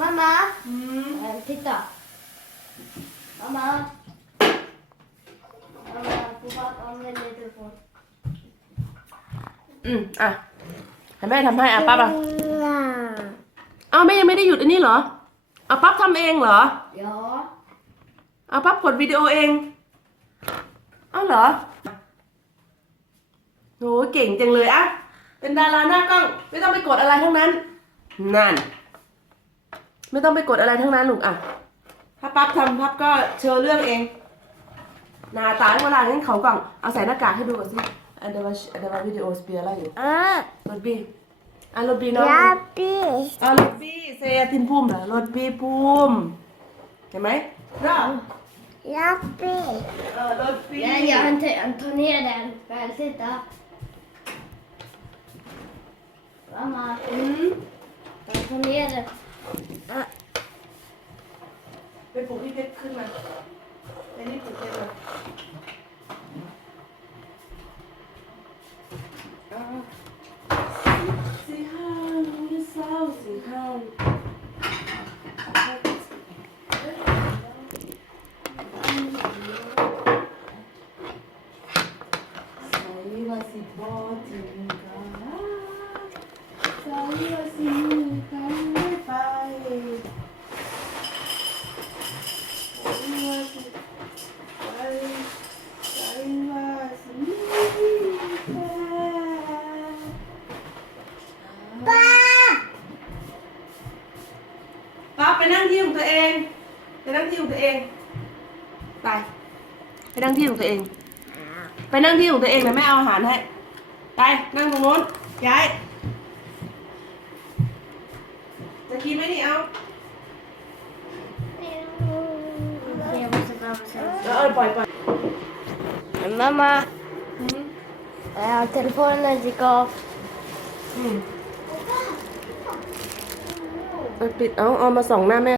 Mamma, อืม eh, titta. Mamma. Mamma, pappa använder telefon. อืมอะให้แม่ทำให้อะปั๊บอะอ้าวแม่ยังไม่ได้หยุดอันนี้เหรอ เอาปั๊บทำเองเหรอ Ja. เอาปั๊บกดวิดีโอเองอ้าวเหรอโหเก่งจังเลยอะเป็นดาราหน้ากล้อง ไม่ต้องไปกดอะไรทั้งนั้น นั่น ไม่ต้องไปกดอะไรทั้งนั้นลูกอะ ถ้าปั๊บทำปั๊บก็เชิญเรื่องเองหนาตาเวลางั้นเขากล่องเอาใส่หน้ากากให้ดูก่อนสิอันเดอร์วาอันเดอร์วาวิดีโอสเปียร์อะไรอยู่ Ah, รถบีอะรถบีเนาะ Yappi. อะรถบีเซียตินพุ่มเหรอรถบีพุ่มเห็นไหมรอ Yappi. เออรถบี Ja, ja, han, t- han tar ner den. Väl, titta. Mamma, อืม han tar ner den. ไปปลุกพี่เพชรขึ้นมาไปนี่ปลุกเพชรมาสี่ห้าลูกสาวสี่ห้าใส่ว่าสิบอถึงกันใส่ว่าสิกันไม่ไป Pa. ป๊าไป นั่งที่ของตัวเอง ไปนั่งที่ของตัวเอง ไป ไปนั่งที่ของตัวเอง ไปนั่งที่ของตัวเองนะแม่เอาอาหารให้ ไปนั่งตรงโน้น ย้าย จะกินไหมนี่เอา Jag måste bara säga. เออเออปล่อยปล่อย Mamma, eh, telefonen gick av. อืมเออ ปิดเอาเอามาส่องหน้าแม่